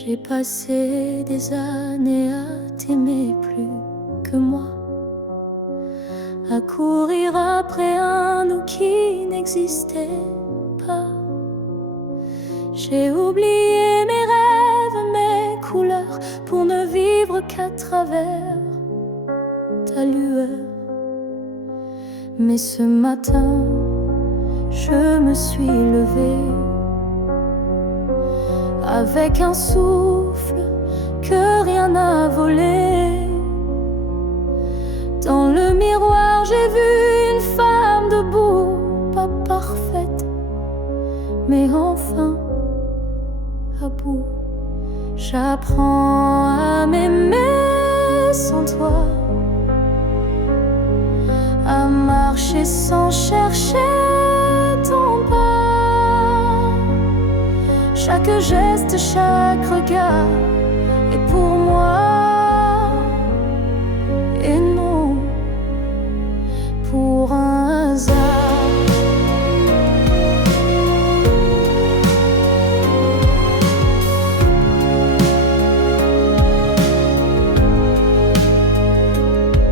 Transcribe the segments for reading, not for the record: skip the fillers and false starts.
J'ai passé des années à t'aimer plus que moi, à courir après un nous qui n'existait pas. J'ai oublié mes rêves, mes couleurs, pour ne vivre qu'à travers ta lueur. Mais ce matin, je me suis levée avec un souffle que rien n'a volé. Dans le miroir, j'ai vu une femme debout, pas parfaite, mais enfin à bout. J'apprends à m'aimer sans toi, à marcher sans chercher ton pas. Chaque geste, chaque regard est pour moi, et non pour un hasard.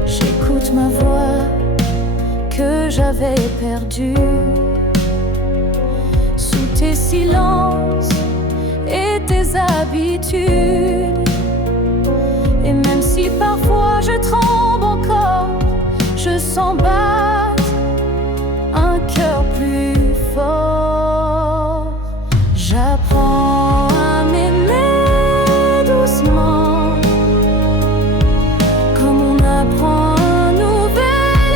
J'écoute ma voix que j'avais perdue sous tes silences et tes habitudes. Et même si parfois je tremble encore, je sens battre un cœur plus fort. J'apprends à m'aimer doucement, comme on apprend un nouvel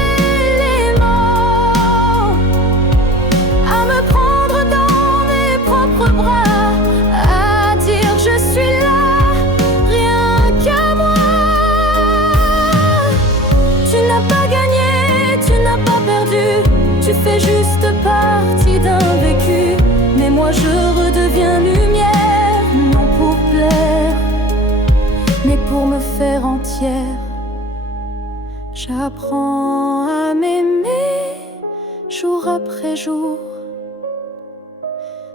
élément, à me prendre dans mes propres bras, à dire je suis là, rien qu'à moi. Tu n'as pas gagné, tu n'as pas perdu, tu fais juste partie d'un vécu. Mais moi je redeviens lumière, non pour plaire, mais pour me faire entière. J'apprends à m'aimer jour après jour,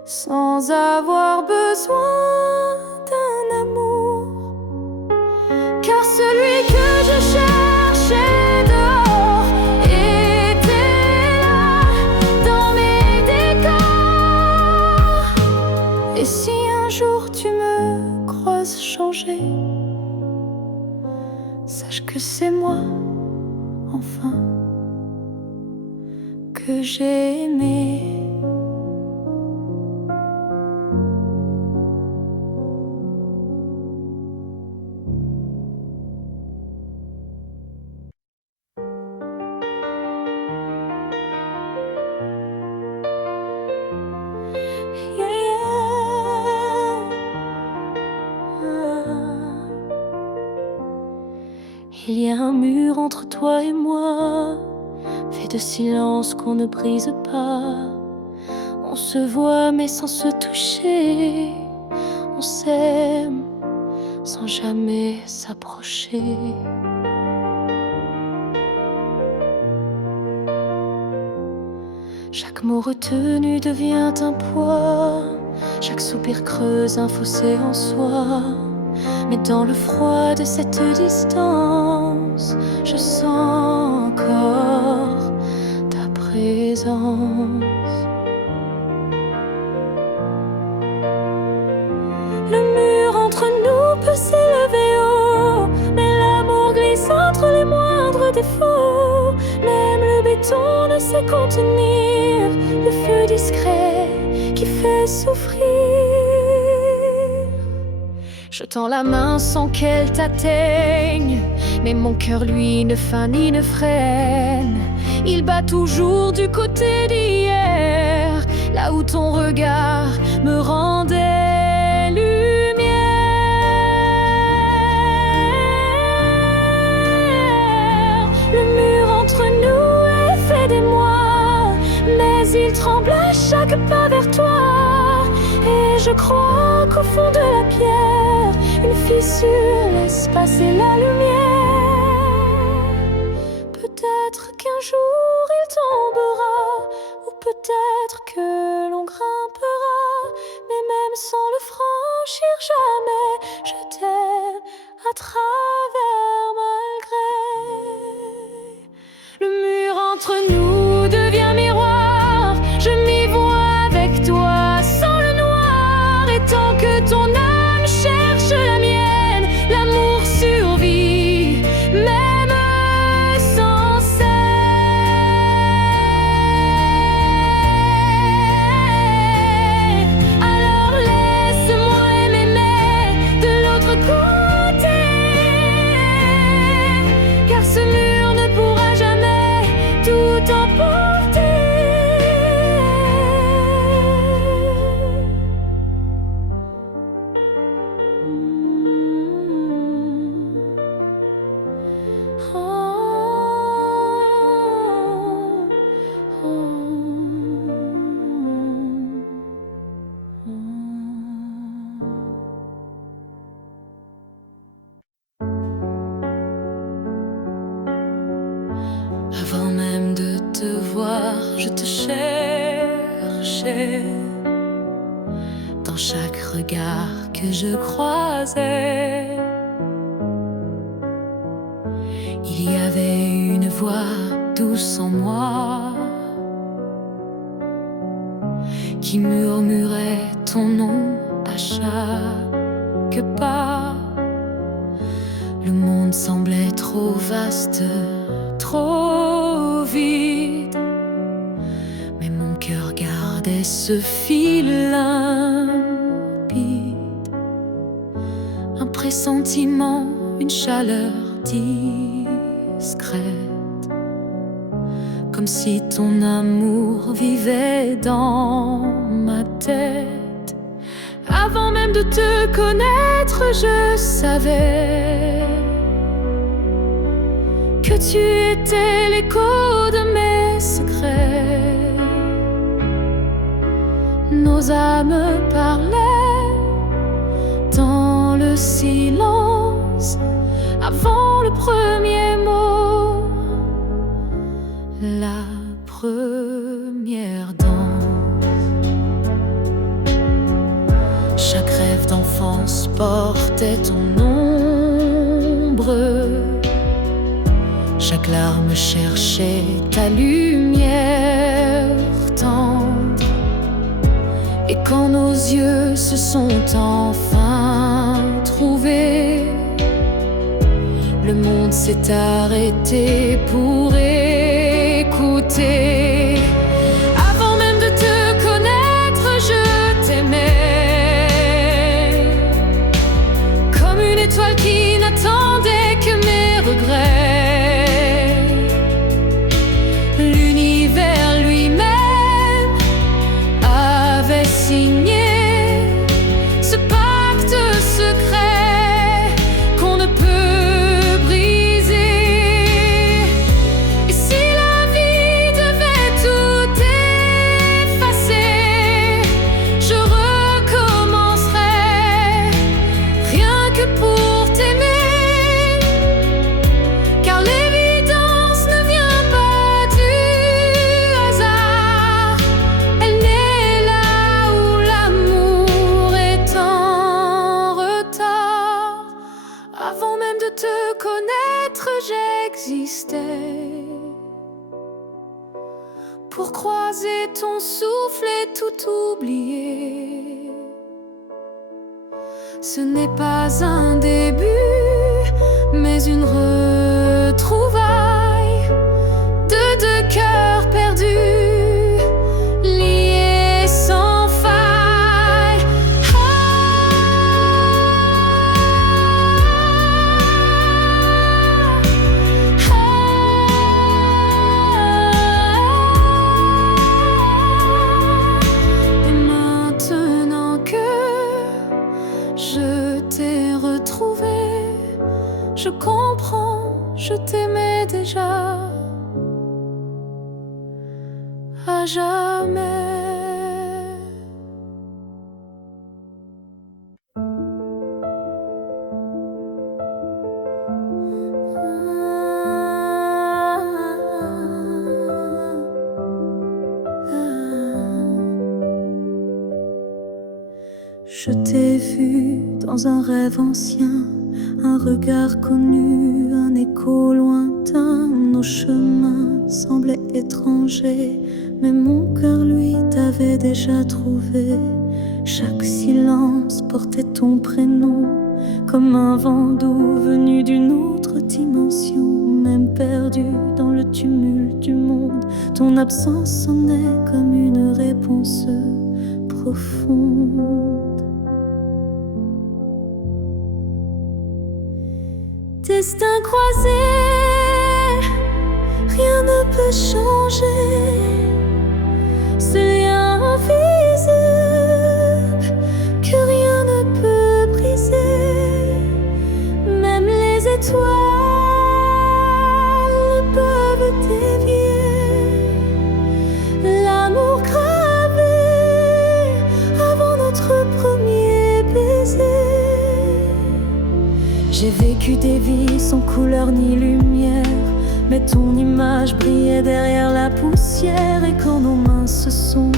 sans avoir besoin d'un amour. Car celui que je cherchais dehors était là, dans mes décors. Et si un jour tu me croises changer, sache que c'est moi, enfin, que j'ai aimé. Il y a un mur entre toi et moi, fait de silence qu'on ne brise pas. On se voit mais sans se toucher, on s'aime sans jamais s'approcher. Chaque mot retenu devient un poids, chaque soupir creuse un fossé en soi. Mais dans le froid de cette distance, je sens encore ta présence. Le mur entre nous peut s'élever haut, mais l'amour glisse entre les moindres défauts. Même le béton ne sait contenir le feu discret qui fait souffrir. Je tends la main sans qu'elle t'atteigne, mais mon cœur lui ne feint ni ne freine. Il bat toujours du côté d'hier, là où ton regard me rendait lumière. Le mur entre nous est fait d'émoi, mais il tremble à chaque pas vers toi. Et je crois qu'au fond de la pierre, une fissure laisse passer la lumière. Peut-être qu'un jour il tombera, ou peut-être que l'on grimpera, mais même sans le franchir jamais, travers malgré. Le mur entre nous devient miroir, je m'y vois avec toi sans le noir. Et tant que ton âme cherche la mienne, l'amour survit, même sans cesse. Alors laisse-moi m'aimer de l'autre côté, car ce mur ne pourra jamais tout emporter. Avant même de te voir, je te cherchais. Dans chaque regard que je croisais, il y avait une voix douce en moi qui murmurait ton nom à chaque pas. Le monde semblait trop vaste, trop vide, mais mon cœur gardait ce fil limpide. Un pressentiment, une chaleur discrète, comme si ton amour vivait dans ma tête. Avant même de te connaître, je savais que tu étais l'écho de mes secrets. Nos âmes parlaient dans le silence avant le premier mot, la première danse. Chaque rêve d'enfance portait ton ombre, chaque larme cherchait ta lumière tendre. Et quand nos yeux se sont enfin trouvés, le monde s'est arrêté pour écouter. Avant même de te connaître, je t'aimais, comme une étoile qui n'attendait que mes regrets. L'univers lui-même avait signé ce pacte secret qu'on ne peut briser. Et si la vie devait tout effacer, je recommencerais rien que pour t'aimer, car l'évidence ne vient pas du hasard. Elle naît là où l'amour est en retard. Avant même de te connaître, j'existais pour croiser ton souffle et tout oublier. Ce n'est pas un début, mais une retrouvaille de deux cœurs perdus, liés sans faille. Et maintenant que je t'ai retrouvé, je comprends, je t'aimais déjà à jamais. Je t'ai vu dans un rêve ancien, un regard connu, un écho lointain. Nos chemins semblaient étrangers, mais mon cœur, lui, t'avait déjà trouvé. Chaque silence portait ton prénom, comme un vent doux venu d'une autre dimension. Même perdu dans le tumulte du monde, ton absence sonnait comme une réponse profonde. Destin croisé, rien ne peut changer. Ce lien invisible que rien ne peut briser. Même les étoiles peuvent dévier l'amour gravé avant notre premier baiser. J'ai vécu des vies sans couleur ni lumière, mais ton image brillait derrière la poussière. Et quand nos mains se sont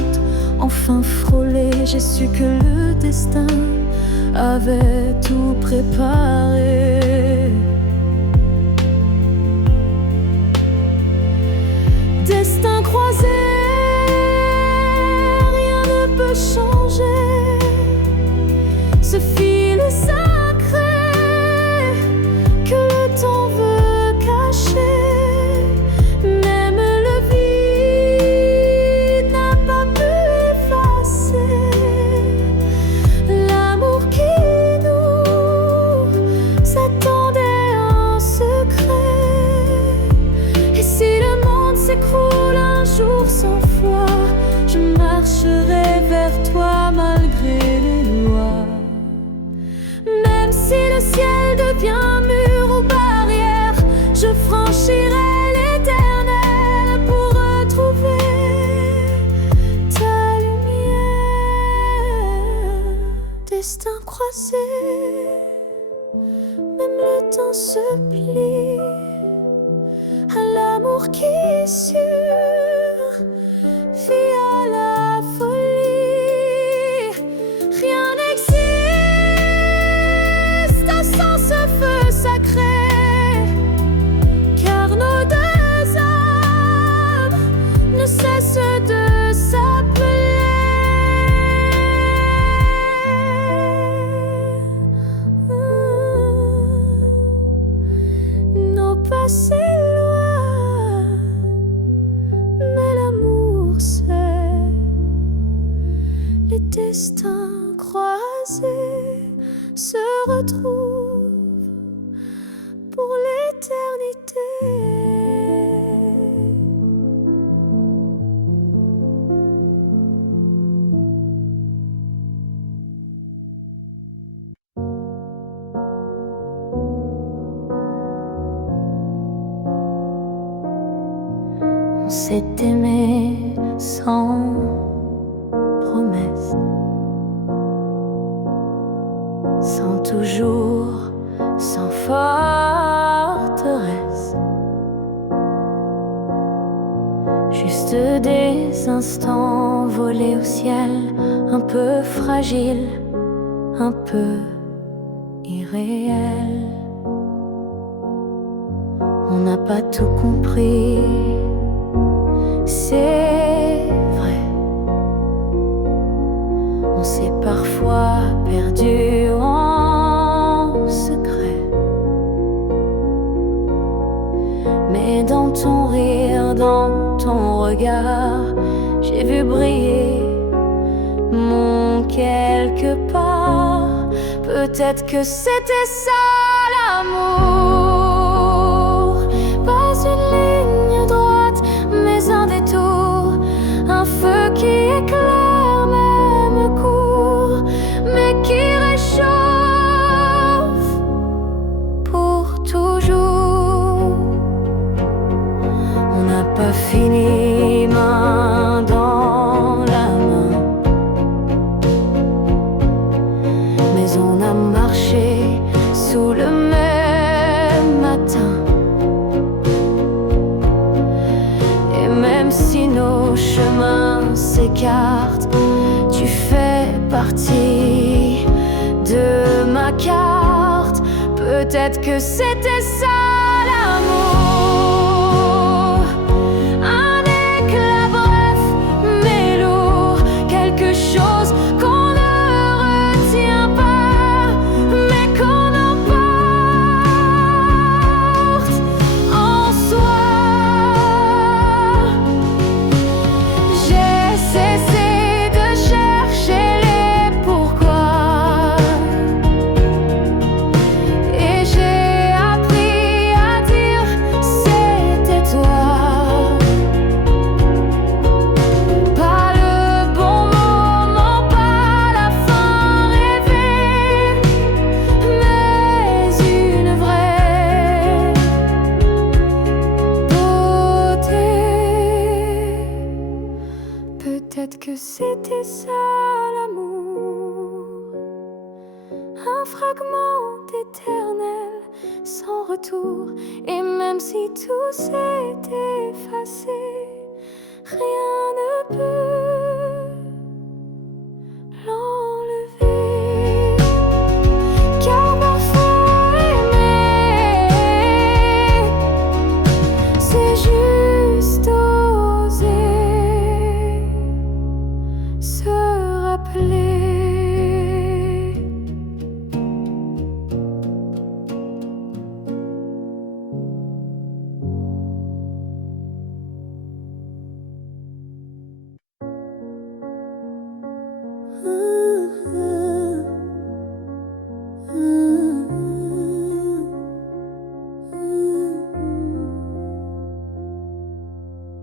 enfin frôlées, j'ai su que le destin avait tout préparé. Destin croisé, rien ne peut changer. Ce fil sacré que le temps veut cacher. Même le vide n'a pas pu effacer l'amour qui nous attendait en secret. Et si le monde s'écroule un jour sans foi, je marcherai vers toi malgré les lois. Même si le ciel devient mur ou barrière, je franchirai l'éternel pour retrouver ta lumière. Destin croisé, même le temps se plie à l'amour qui survit à la folie. Rien n'existe sans ce feu sacré, car nos deux âmes ne cessent de s'appeler. Nos passés loin, mais l'amour sait. Les destins croisés se retrouvent pour l'éternité. On s'est aimé sans promesse, sans toujours, sans forteresse. Juste des instants volés au ciel, un peu fragiles, un peu irréels. On n'a pas tout compris, c'est vrai. On s'est parfois perdu en secret. Mais dans ton rire, dans ton regard, j'ai vu briller mon quelque part. Peut-être que c'était ça l'amour. Pas une ligne droite, mais un détour. Un feu qui éclaire même court, mais qui réchauffe pour toujours. On n'a pas fini main dans la main, mais on a marché sous le même matin. Et même si nos chemins s'écartent, tu fais partie de ma carte. Peut-être que c'était ça l'amour. Un éclat bref mais lourd, quelque chose qu'on ne retient pas, mais qu'on emporte en soi. J'ai cessé de chercher les pourquoi, et j'ai appris à dire c'était toi. Pas le bon moment, pas la fin rêvée, mais une vraie beauté. Peut-être que c'était ça l'amour, un fragment éternel sans retour. Et même si tout s'est effacé, rien ne peut l'enlever. Car parfois aimer, c'est juste oser se rappeler.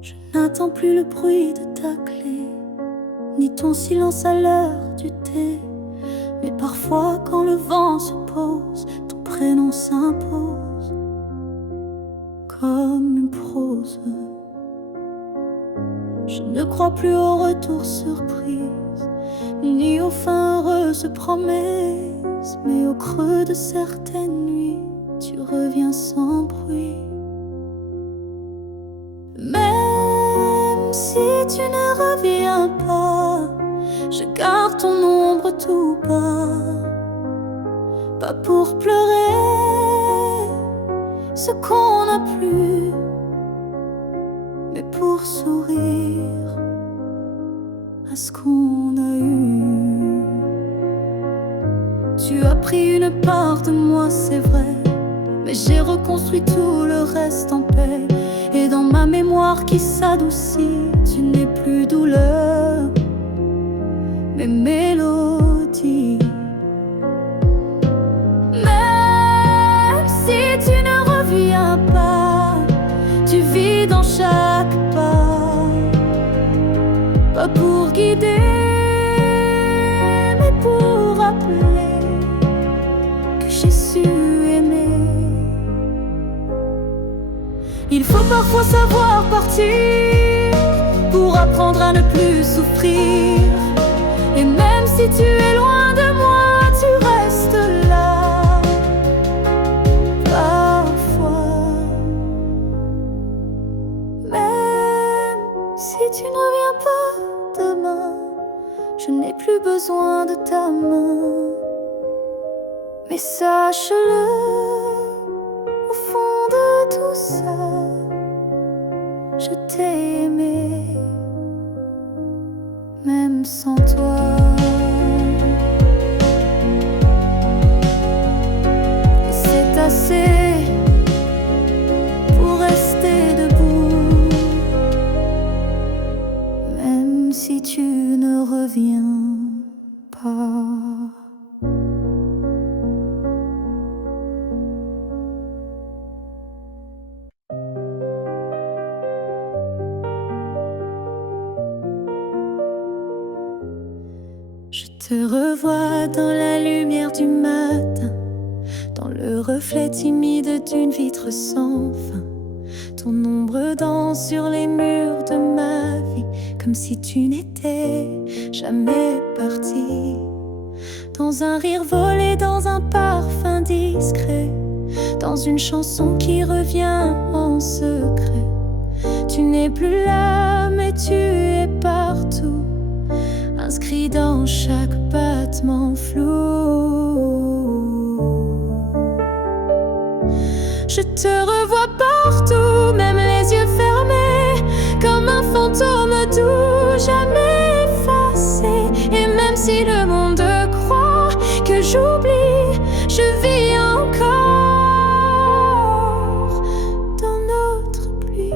Je n'attends plus le bruit de ta clé, ni ton silence à l'heure du thé. Mais parfois quand le vent se pose, ton prénom s'impose comme une prose. Je ne crois plus au retour surprise, ni aux fins heureuses promesses. Mais au creux de certaines nuits, tu reviens sans bruit. Même si tu ne reviens pas, je garde ton ombre tout bas. Pas pour pleurer ce qu'on n'a plus, mais pour sourire à ce qu'on a eu. Tu as pris une part de moi, c'est vrai, mais j'ai reconstruit tout le reste en paix. Et dans ma mémoire qui s'adoucit, tu n'es plus douleur, mais mélodie. Même si tu ne reviens pas, tu vis dans chaque pas. Pas pour guider, mais pour rappeler que j'ai su aimer. Il faut parfois savoir partir pour apprendre à ne plus souffrir. Et même si tu es loin de moi, tu restes là. Parfois, même si tu ne reviens pas demain, je n'ai plus besoin de ta main. Mais sache-le, au fond de tout ça, je t'ai aimé, même sans toi. Et c'est assez pour rester debout, même si tu ne reviens pas. Je te revois dans la lumière du matin, dans le reflet timide d'une vitre sans fin. Ton ombre danse sur les murs de ma vie, comme si tu n'étais jamais parti. Dans un rire volé, dans un parfum discret, dans une chanson qui revient en secret. Tu n'es plus là, mais tu es partout, inscrit dans chaque battement flou. Je te revois partout, même les yeux fermés, comme un fantôme doux, jamais effacé. Et même si le monde croit que j'oublie, je vis encore dans notre pluie.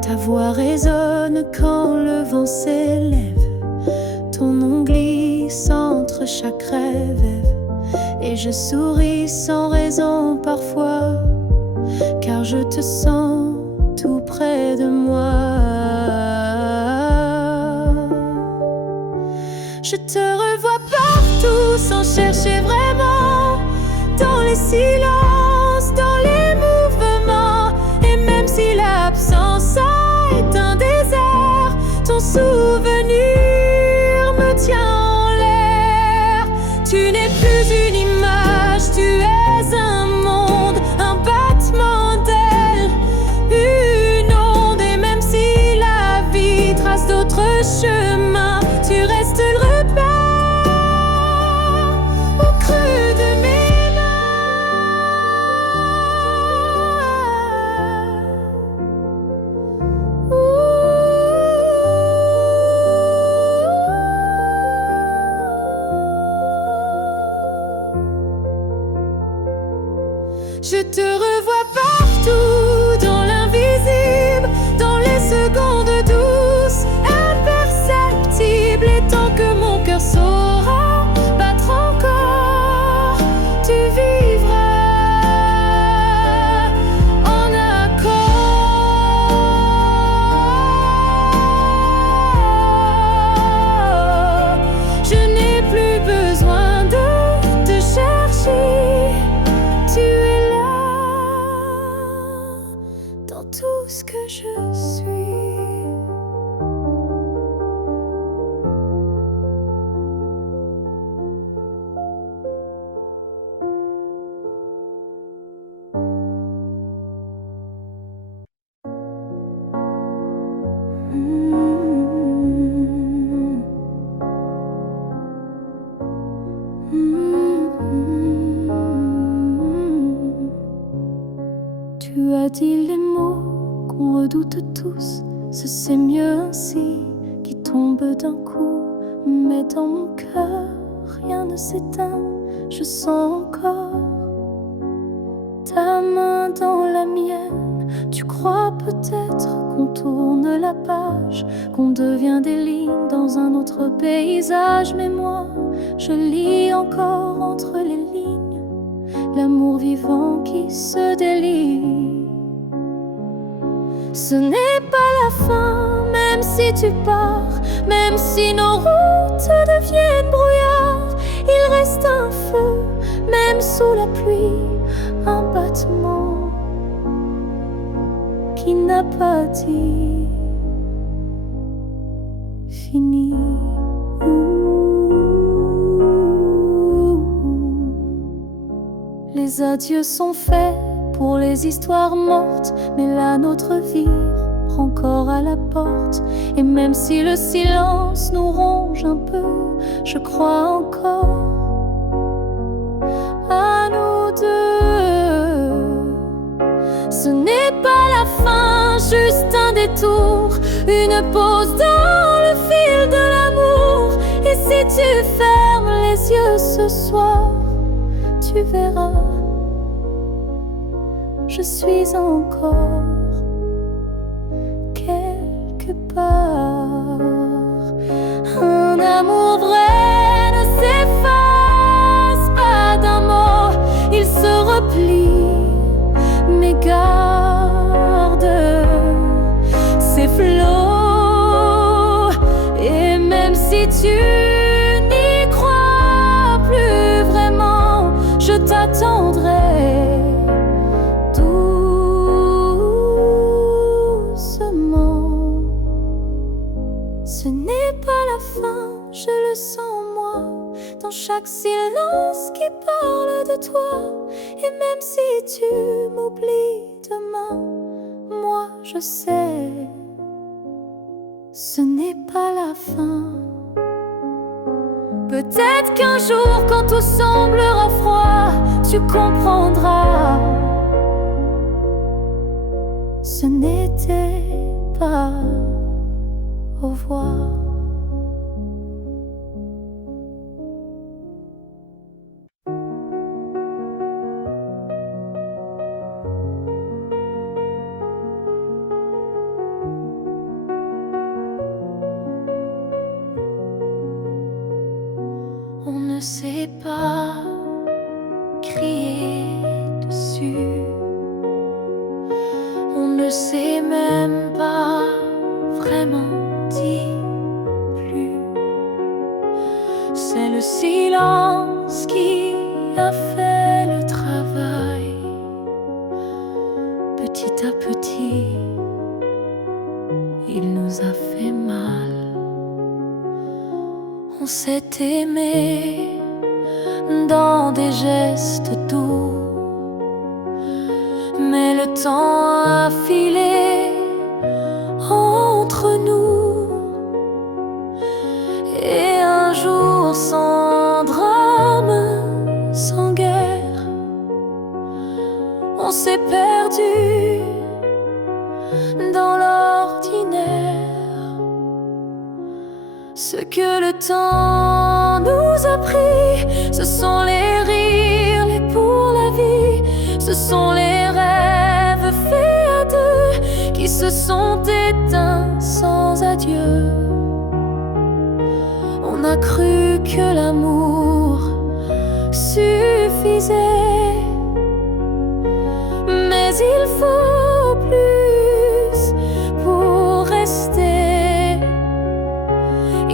Ta voix résonne quand le vent s'élève, ton nom glisse entre chaque rêve, et je souris sans raison parfois, car je te sens tout près de moi. Je te revois partout sans chercher vraiment, dans les silences, dans les mouvements. Et même si l'absence a éteint des airs, ton souvenir me tient en l'air. Tu n'es plus une image, tu es un monde, un battement d'ailes, une onde. Et même si la vie trace d'autres chemins, tu restes le repère au creux de mes Je te revois partout, dans l'invisible, dans les secondes douces, imperceptibles. Et tant que mon cœur saura battre encore, tu vivras en accord. Je n'ai plus besoin de te chercher, tu es là dans tout ce que je suis. Tu as dit les mots qu'on redoute tous, c'est mieux ainsi, qui tombent d'un coup. Mais dans mon cœur, rien ne s'éteint, je sens encore ta main dans la mienne. Tu crois peut-être qu'on tourne la page, qu'on devient des lignes dans un autre paysage. Mais moi, je lis encore entre les lignes l'amour vivant qui se délie. Ce n'est pas la fin, même si tu pars, même si nos routes deviennent brouillard. Il reste un feu, même sous la pluie, un battement qui n'a pas dit fini. Les adieux sont faits pour les histoires mortes, mais la nôtre vie prend corps à la porte. Et même si le silence nous ronge un peu, je crois encore à nous deux. Ce n'est pas la fin, juste un détour, une pause dans le fil de l'amour. Et si tu fermes les yeux ce soir, tu verras, je suis encore quelque part. Un amour vrai ne s'efface pas d'un mot, il se replie, mais garde ses flots. Et même si tu n'y crois plus vraiment, je t'attendrai doucement. Ce n'est pas la fin, je le sens en moi, dans chaque silence qui parle de toi. Et même si tu m'oublies demain, moi je sais, ce n'est pas la fin. Peut-être qu'un jour, quand tout semblera froid, tu comprendras. Ce n'était pas au revoir. On ne sait pas crier dessus. On ne sait même pas vraiment dire plus. C'est le silence qui a fait le travail. Petit à petit, il nous a fait mal. On s'est aimé dans des gestes doux, mais le temps a filé entre nous. Et un jour sans drame, sans guerre, on s'est perdu dans l'ordinaire. Ce que le temps nous a pris, ce sont les rires, les pour la vie. Ce sont les rêves faits à deux qui se sont éteints sans adieu. On a cru que l'amour suffisait, mais il faut plus pour rester.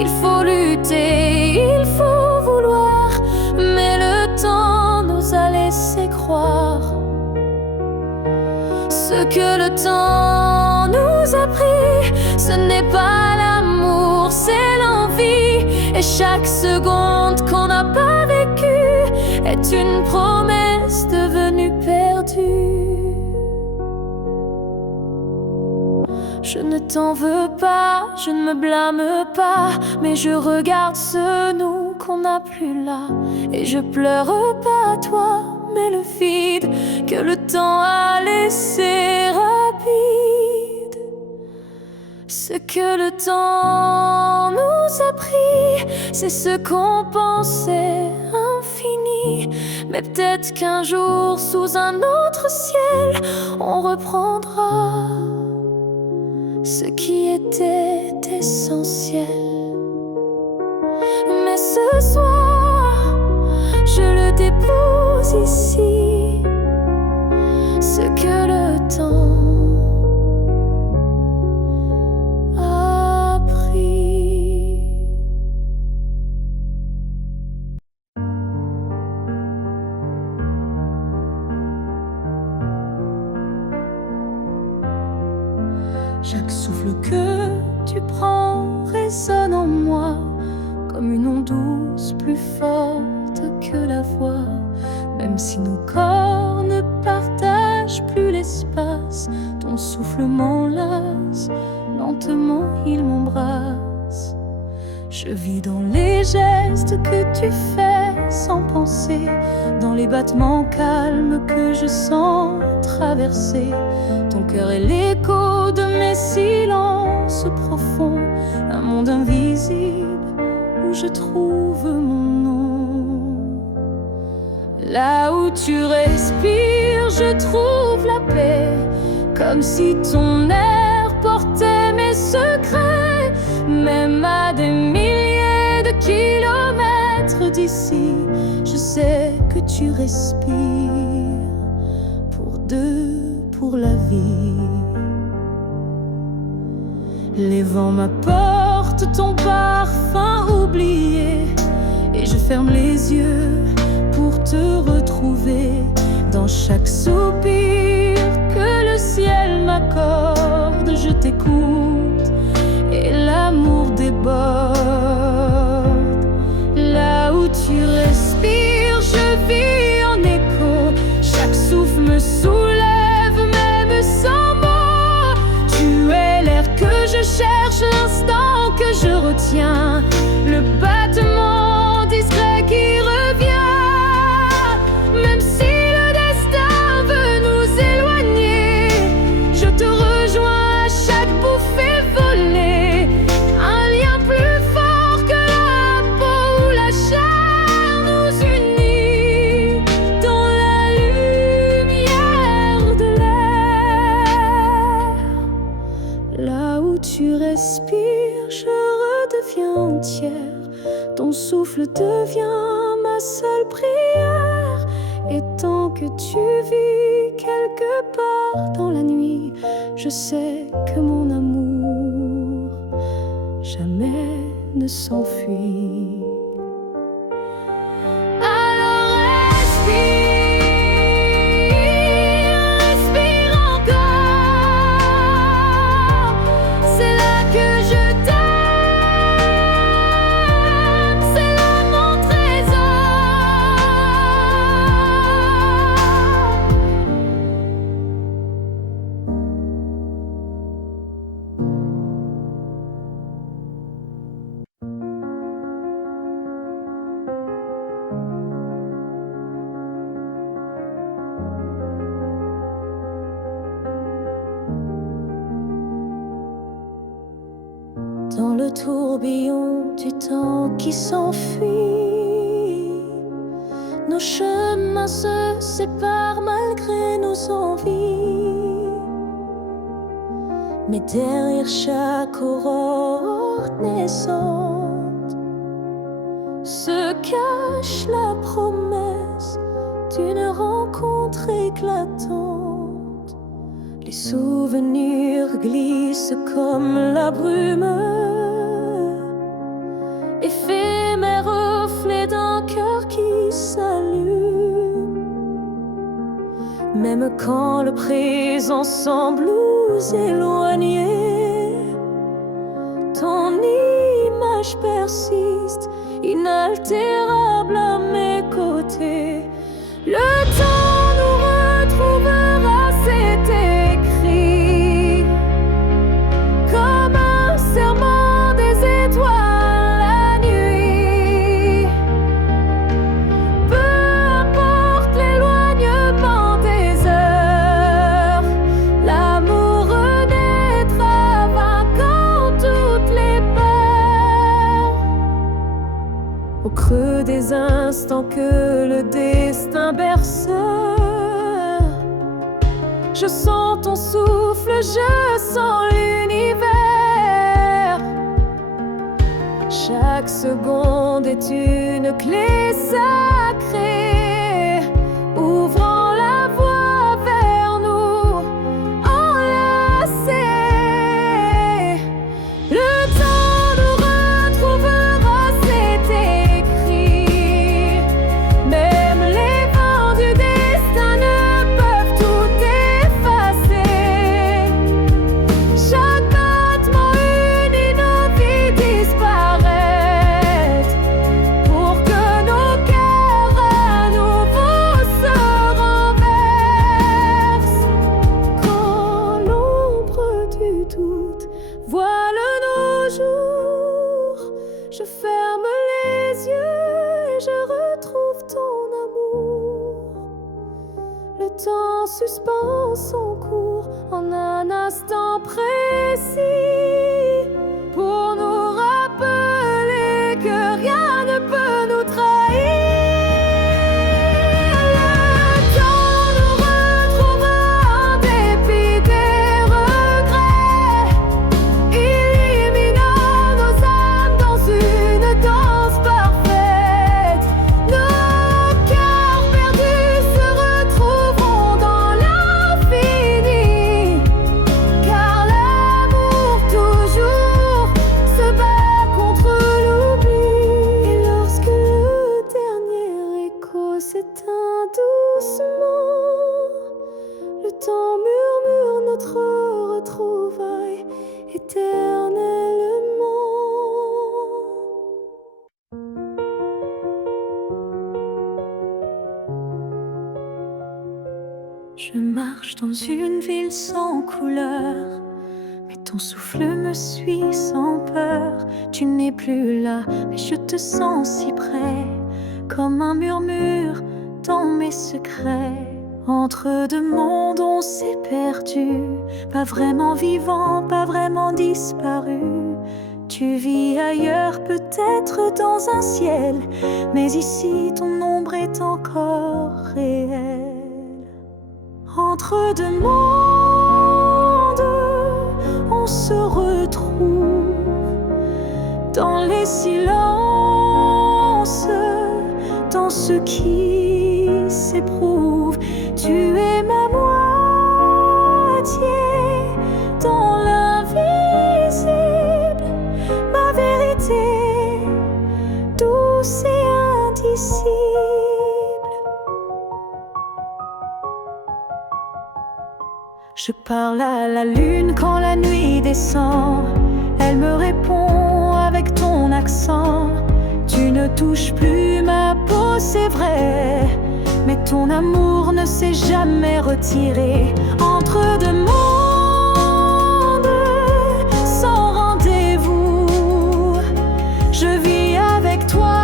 Il faut lutter, il faut vouloir, mais le temps nous a laissé croire. Ce que le temps nous a pris, ce n'est pas l'amour, c'est l'envie. Et chaque seconde qu'on n'a pas vécue est une promesse devenue perdue. Je ne t'en veux pas, je ne me blâme pas, mais je regarde ce nous qu'on n'a plus là. Et je pleure pas à toi, mais le vide que le temps a laissé rapide. Ce que le temps nous a pris, c'est ce qu'on pensait infini. Mais peut-être qu'un jour, sous un autre ciel, on reprendra ce qui était essentiel. Mais ce soir, je le dépose ici. Ce que le temps a pris. Chaque souffle que tu prends résonne en moi comme une onde douce, plus forte que la voix. Même si nos corps ne partagent plus l'espace, ton souffle m'enlace, lentement il m'embrasse. Je vis dans les gestes que tu fais sans penser, dans les battements calmes que je sens traverser. Ton cœur est l'écho de mes silences profonds, un monde invisible où je trouve mon nom. Là où tu respires, je trouve la paix, comme si ton air portait mes secrets. Même à des milliers de kilomètres d'ici, je sais que tu respires pour deux, pour la vie. Les vents m'apportent ton parfum oublié, et je ferme les yeux pour te retrouver. Dans chaque soupir que le ciel m'accorde, je t'écoute et l'amour déborde. Là où tu respires, je vis en écho. Chaque souffle me soulève, même sans mots. Tu es l'air que je cherche, l'instant que je retiens, le battement des souffle devient ma seule prière. Et tant que tu vis quelque part dans la nuit, je sais que mon amour jamais ne s'enfuit. Alors respire encore. C'est là que je t'aime, c'est là mon trésor. Dans le tourbillon du temps qui s'enfuit, nos chemins se séparent malgré nos envies. Mais derrière chaque aurore naissante se cache la promesse d'une rencontre éclatante. Les souvenirs glissent comme la brume, éphémère reflet d'un cœur qui s'allume. Même quand le présent semble nous éloigner, ton image persiste, inaltérable à mes côtés. Le temps nous retrouvera, c'est écrit, comme un serment des étoiles la nuit. Peu importe l'éloignement des heures, l'amour renaîtra vainquant toutes les peurs. Au creux des instants que le destin berce, je sens ton souffle, je sens l'univers. Chaque seconde est une clé sacrée, ouvrant la voie vers nous, enlacés. Le temps nous retrouvera, c'est écrit. Même les vents du destin ne peuvent tout effacer. Chaque battement unit nos vies disparaître, pour que nos cœurs à nouveau se renversent. Quand l'ombre du doute voile nos jours, je ferme les yeux et je retrouve ton amour. Le temps suspend son cours en un instant précis, pour nous rappeler que rien ne peut nous trahir. Le temps nous retrouvera en dépit des regrets, illuminant nos âmes dans une danse parfaite. Nos cœurs perdus se retrouveront dans l'infini, car l'amour toujours se bat contre l'oubli. Et lorsque le dernier écho s'éteint doucement, le temps murmure notre retrouvaille éternellement. Je marche dans une ville sans couleur, mais ton souffle me suit sans peur. Tu n'es plus là, mais je te sens si près, comme un murmure dans mes secrets. Entre deux mondes on s'est perdu, pas vraiment vivant, pas vraiment disparu. Tu vis ailleurs, peut-être dans un ciel, mais ici ton ombre est encore réelle. Entre deux mondes, on se retrouve dans les silences ce qui s'éprouve. Tu es ma moitié dans l'invisible, ma vérité douce et indicible. Je parle à la lune quand la nuit descend. Elle me répond avec ton accent. Tu ne touches plus ma peau, c'est vrai, mais ton amour ne s'est jamais retiré. Entre deux mondes sans rendez-vous, je vis avec toi,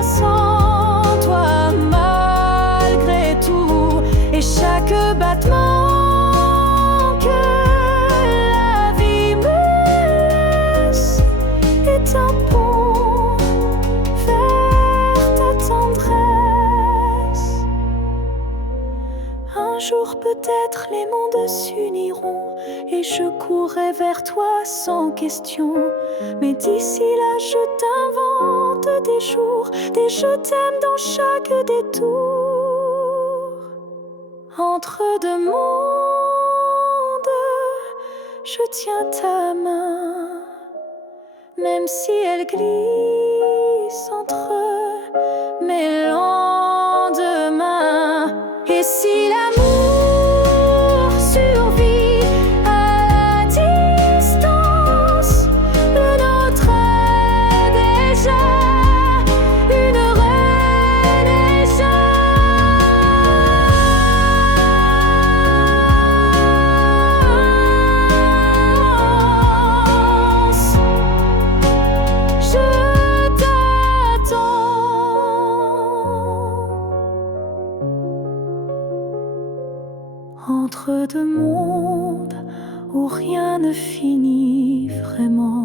sans toi, malgré tout. Et chaque battement un pont vers ta tendresse. Un jour peut-être les mondes s'uniront et je courrai vers toi sans question. Mais d'ici là je t'invente des jours, des je t'aime dans chaque détour. Entre deux mondes, je tiens ta main, même si elle glisse entre mes lendemains. Et si l'amour survit à la distance, le nôtre est déjà une renaissance. Je t'attends. Entre deux mondes où rien ne finit vraiment.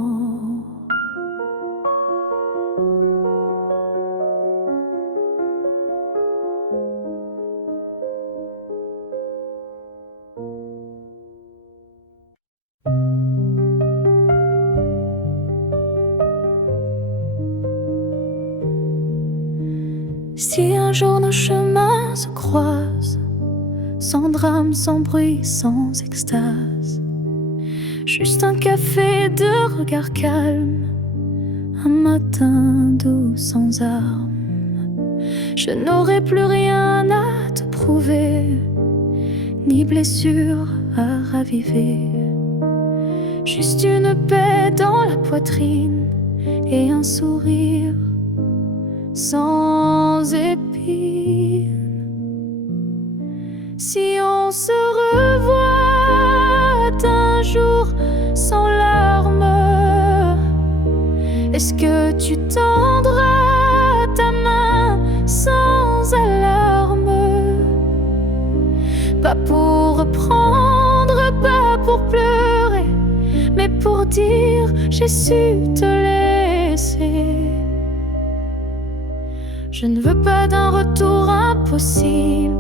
Si un jour nos chemins se croisent, sans drame, sans bruit, sans extase, juste un café de regard calme, un matin doux sans armes, je n'aurai plus rien à te prouver, ni blessure à raviver, juste une paix dans la poitrine et un sourire sans épines. Si on se revoit un jour sans larmes, est-ce que tu tendras ta main sans alarme? Pas pour reprendre, pas pour pleurer, mais pour dire j'ai su te laisser. Je ne veux pas d'un retour impossible,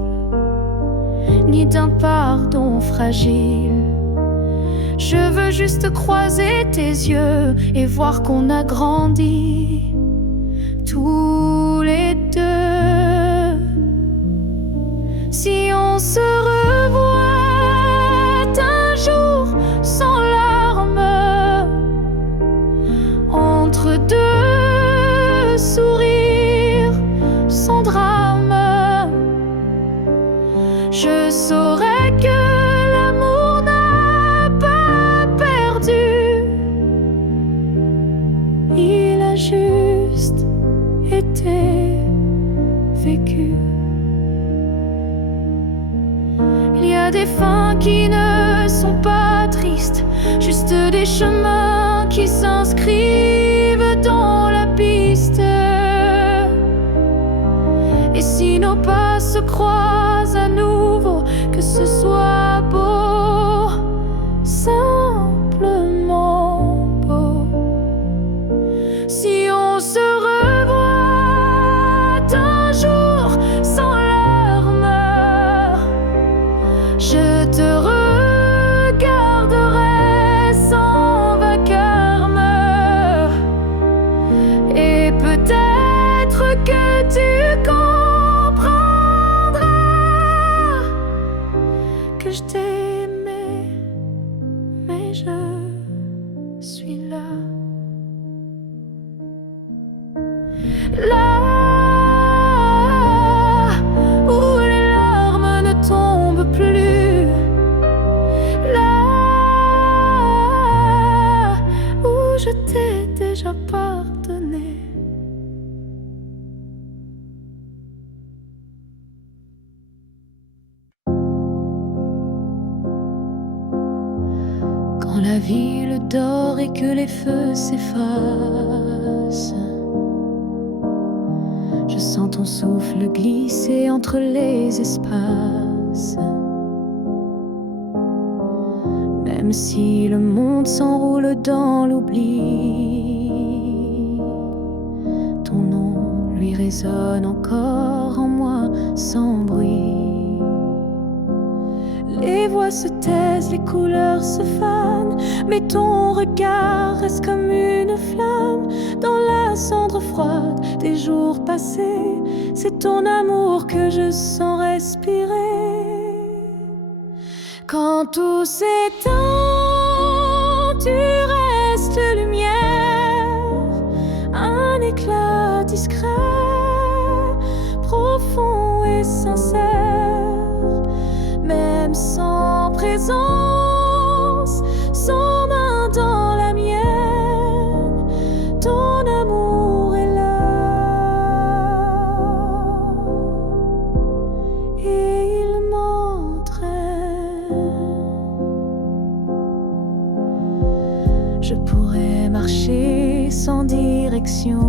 ni d'un pardon fragile. Je veux juste croiser tes yeux et voir qu'on a grandi tous les deux. Si on se revoit un jour sans larmes, entre deux sourires sans drame, je saurais que l'amour n'a pas perdu. Il a juste été vécu. Il y a des fins qui ne sont pas tristes, juste des chemins qui s'inscrivent dans la piste. Et si nos pas se croisent à nouveau, que ce soit beau, simplement beau. Si on se revoit un jour sans larmes, je te regarderai sans vacarme. Et peut-être que tu quand la ville dort et que les feux s'effacent. Je sens ton souffle glisser entre les espaces. Même si le monde s'enroule dans l'oubli, ton nom lui résonne encore en moi sans bruit. Les voix se taisent, les couleurs se fanent, mais ton regard reste comme une flamme dans la cendre froide des jours passés. C'est ton amour que je sens respirer. Quand tout s'éteint, tu restes lumière, un éclat discret, profond et sincère. Même sans présence, sans main dans la mienne, ton amour est là et il m'entraîne. Je pourrais marcher sans direction,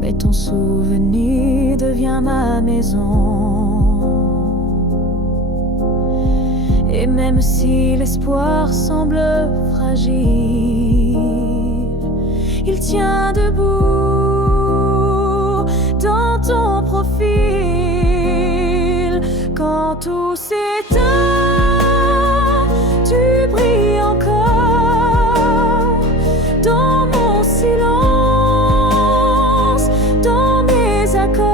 mais ton souvenir devient ma maison. Et même si l'espoir semble fragile, il tient debout dans ton profil. Quand tout s'éteint, tu brilles encore dans mon silence, dans mes accords.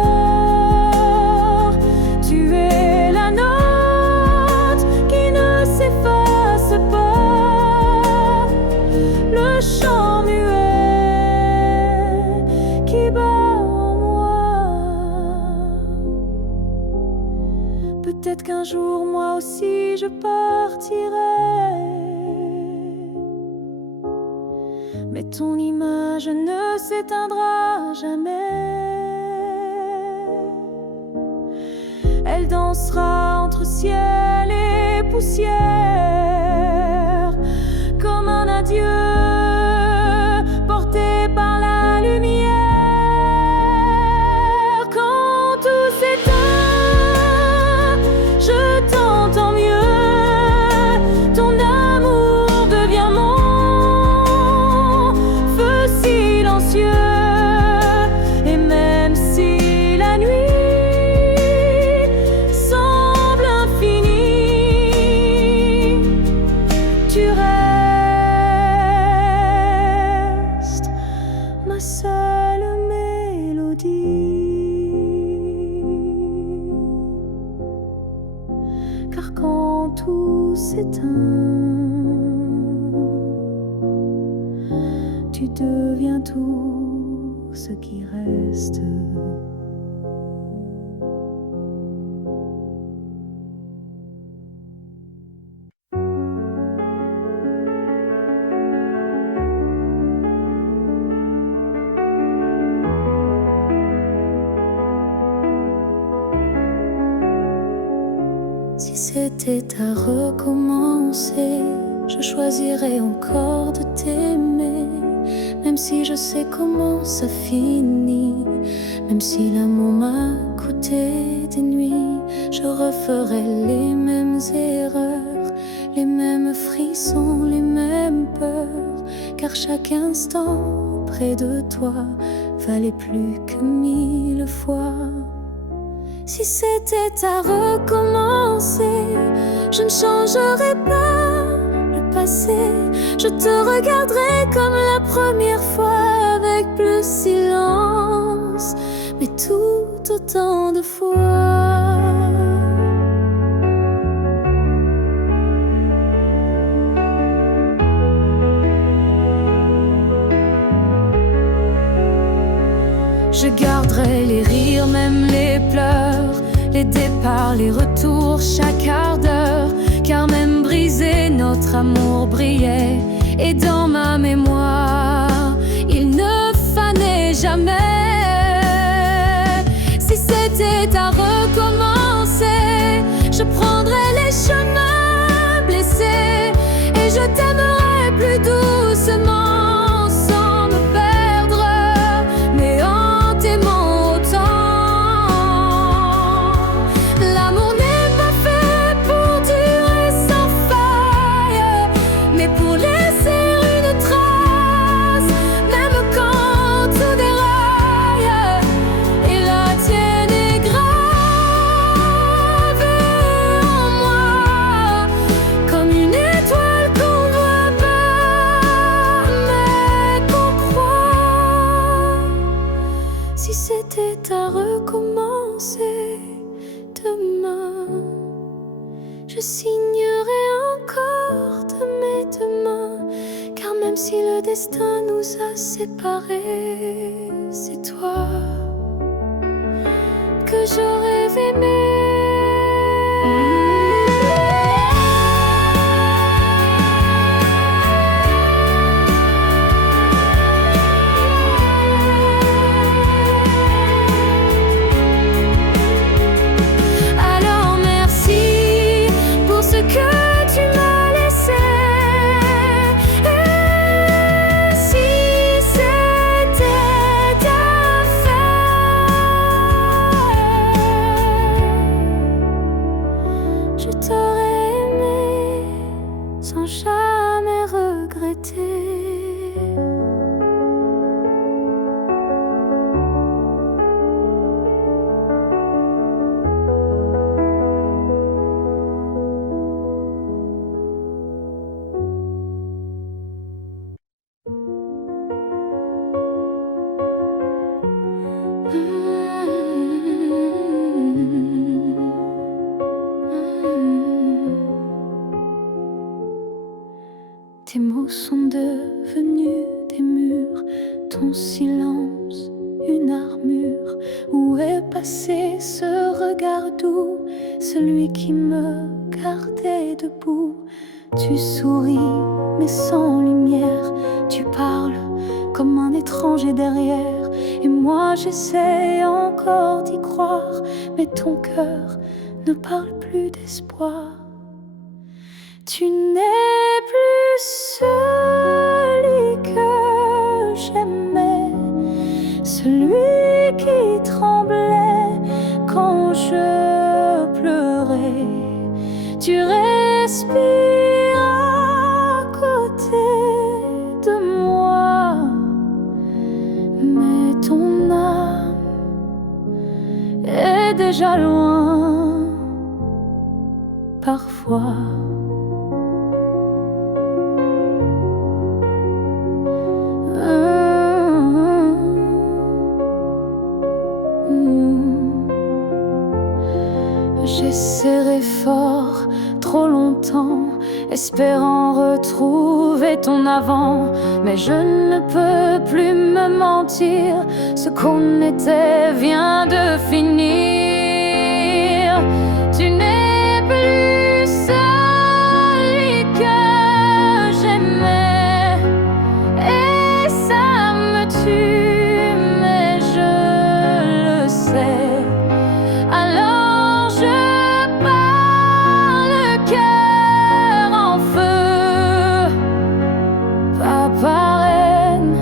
Tu es la note qui ne s'efface pas, le chant muet qui bat en moi. Peut-être qu'un jour moi aussi je partirai, mais ton image ne s'éteindra jamais. Elle dansera entre ciel et poussière, comme un adieu porté par la lumière. Quand tout s'éteint, je t'entends mieux. Ton amour devient mon feu silencieux. Et même si la nuit semble infinie, tu restes ma seule mélodie. Car quand tout s'éteint, tu deviens tout ce qui reste. Si c'était à recommencer, je choisirais encore de t'aimer. Même si je sais comment ça finit, même si l'amour m'a coûté des nuits, je referais les mêmes erreurs, les mêmes frissons, les mêmes peurs. Car chaque instant près de toi valait plus que 1000 fois. Si c'était à recommencer, je ne changerais pas le passé. Je te regarderais comme la première fois, avec plus silence, mais tout autant de fois. Je garderai les rires, même les pleurs, les départs, les retours, chaque quart d'heure. Car même brisé, notre amour brillait. Et dans ma mémoire, il ne fanait jamais. Si c'était à recommencer, je prendrais les chemins si c'était à recommencer demain. Je signerai encore de mes deux mains, car même si le destin nous a séparés, c'est toi que j'aurais aimé. Je t'aurais aimé sans jamais regretter. Tes mots sont devenus des murs, ton silence une armure. Où est passé ce regard doux, celui qui me gardait debout? Tu souris mais sans lumière, tu parles comme un étranger derrière. Et moi j'essaie encore d'y croire, mais ton cœur ne parle plus d'espoir. Tu n'es plus celui que j'aimais, celui qui tremblait quand je pleurais. Tu respires à côté de moi, mais ton âme est déjà loin parfois. J'ai serré fort trop longtemps, espérant retrouver ton avant. Mais je ne peux plus me mentir, ce qu'on était vient de finir. Tu n'es plus celui que j'aimais, et ça me tue, mais je le sais. Alors je pars le cœur en feu, pas par haine,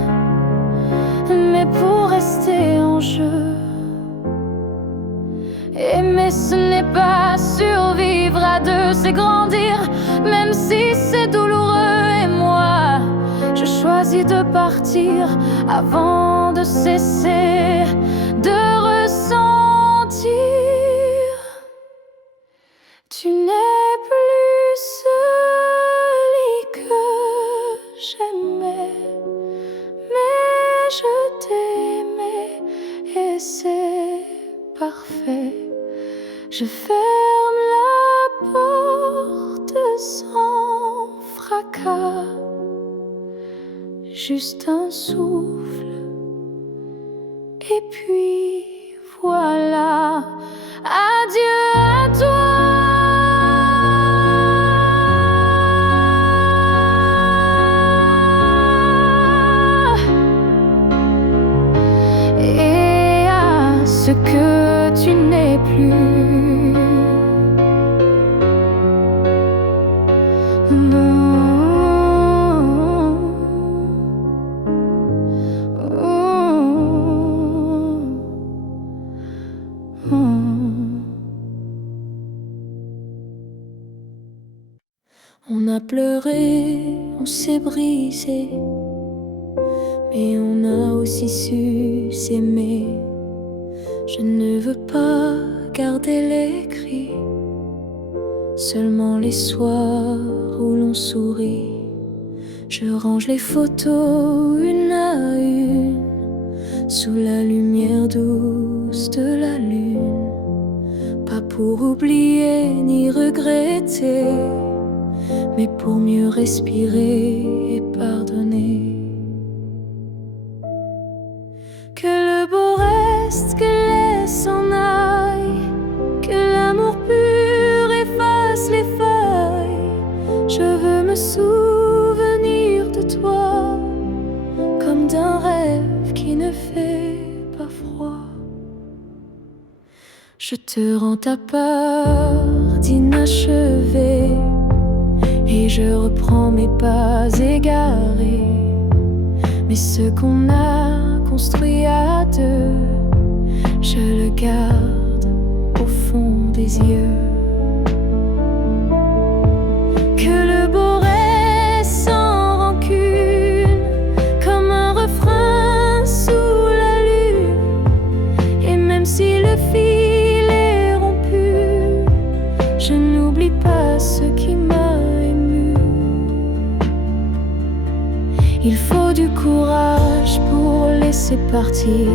mais pour rester en jeu. Aimer ce n'est pas survivre à deux, c'est grandir, même si c'est douloureux. Et moi, je choisis de partir avant de cesser de ressentir. Tu n'es plus celui que j'aimais, mais je t'aimais et c'est parfait. Je ferme la porte sans fracas, juste un souffle, et puis voilà. Adieu à toi. Et à ce que tu n'es plus. On a pleuré, on s'est brisé, mais on a aussi su s'aimer. Je ne veux pas garder les cris, seulement les soirs où l'on sourit. Je range les photos une à une sous la lumière lumière douce de la lune, pas pour oublier ni regretter, mais pour mieux respirer et pardonner. Que le beau reste, que les s'en aille, que l'amour pur efface les feuilles. Je veux me souvenir de toi comme d'un rêve qui ne fait pas froid. Je te rends ta part d'inachevé et je reprends mes pas égarés. Mais ce qu'on a construit à deux, je le garde au fond des yeux. Que le beau reste sans rancune, comme un refrain sous la lune. Et même si le fil est rompu, je n'oublie pas ce qui m'a ému. Il faut du courage pour laisser partir,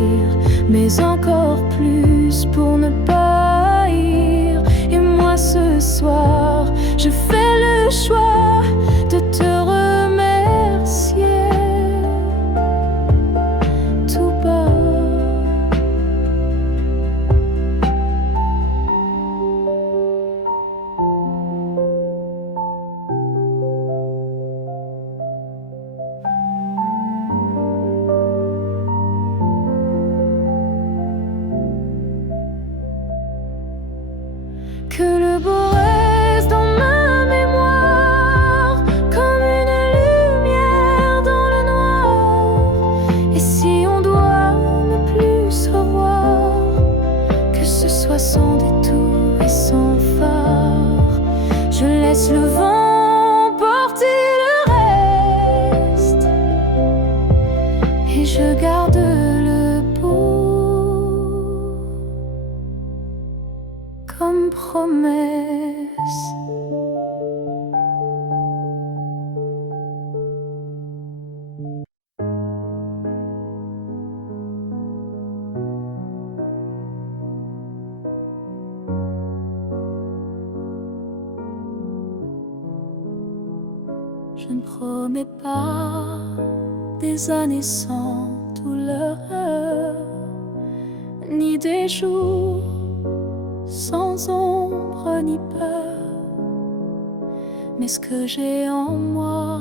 mais encore plus pour ne pas haïr. Et moi ce soir, je fais le choix de te remercier tout bas. Que le beau reste dans ma mémoire comme une lumière dans le noir. Et si on doit ne plus se revoir, que ce soit sans détour et sans phare. Je laisse le vent porter le reste et je garde le beau comme promesse. Je ne promets pas des années sans douleur, ni des jours sans ombre ni peur, mais ce que j'ai en moi,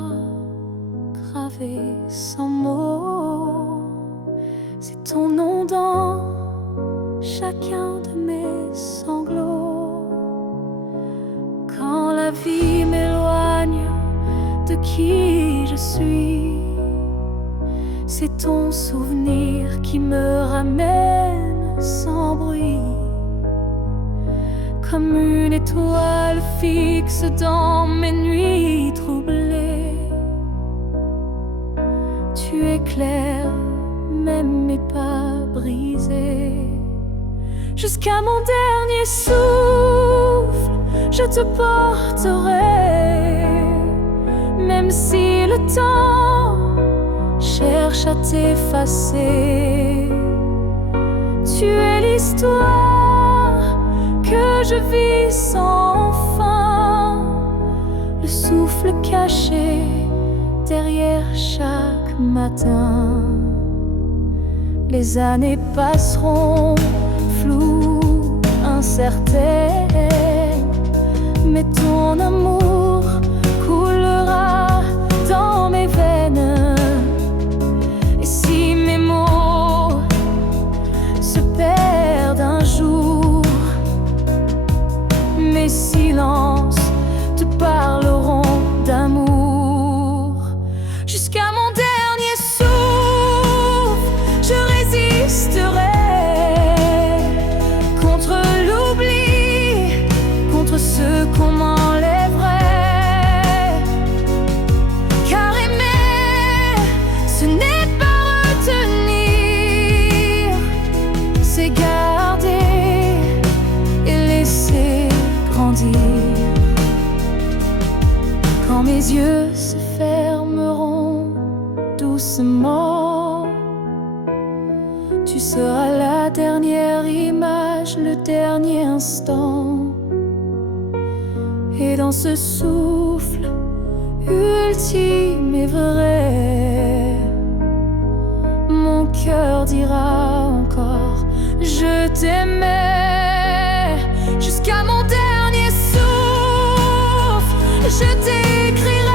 gravé sans mots, c'est ton nom dans chacun de mes sanglots. Quand la vie m'éloigne de qui je suis, c'est ton souvenir qui me ramène sans bruit. Comme une étoile fixe dans mes nuits troublées, tu éclaires même mes pas brisés. Jusqu'à mon dernier souffle, je te porterai, même si le temps cherche à t'effacer. Tu es l'histoire que je vis sans fin, le souffle caché derrière chaque matin. Les années passeront floues, incertaines, mais ton amour coulera dans mes veines. Et si mes mots se perdent un jour, mes silences te parleront d'amour. Jusqu'à mon dernier souffle, je résisterai contre l'oubli, contre ce qu'on m'enlèverait. Tu seras la dernière image, le dernier instant. Et dans ce souffle ultime et vrai, mon cœur dira encore je t'aimais. Jusqu'à mon dernier souffle, je t'écrirai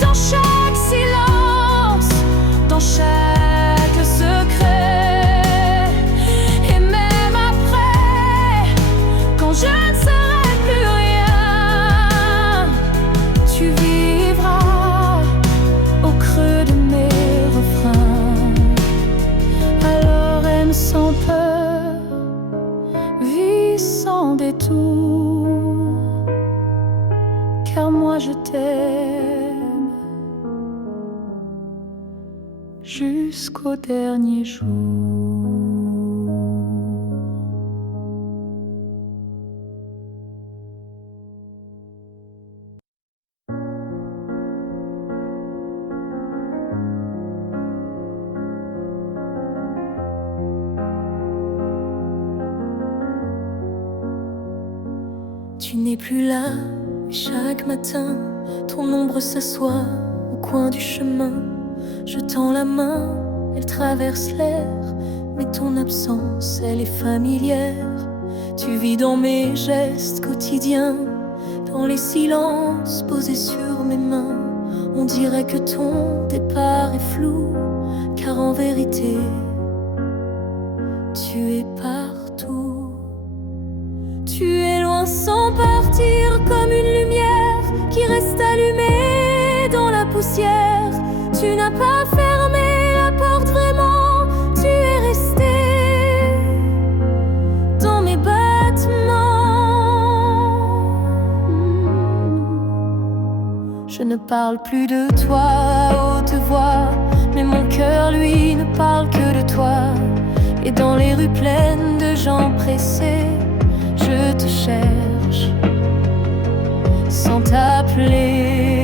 dans chaque silence, dans chaque secret. Et même après, quand je ne serai plus rien, tu vivras au creux de mes refrains. Alors aime sans peur, vis sans détour, car moi je t'aime jusqu'au dernier jour. Tu n'es plus là, mais chaque matin, ton ombre s'assoit au coin du chemin. Je tends la main, elle traverse l'air, mais ton absence, elle est familière. Tu vis dans mes gestes quotidiens, dans les silences posés sur mes mains. On dirait que ton départ est flou, car en vérité, tu es partout. Tu es loin sans partir, comme une lumière qui reste allumée dans la poussière. Tu n'as pas fermé la porte vraiment, tu es resté dans mes battements. Je ne parle plus de toi à haute voix, mais mon cœur lui ne parle que de toi. Et dans les rues pleines de gens pressés, je te cherche sans t'appeler.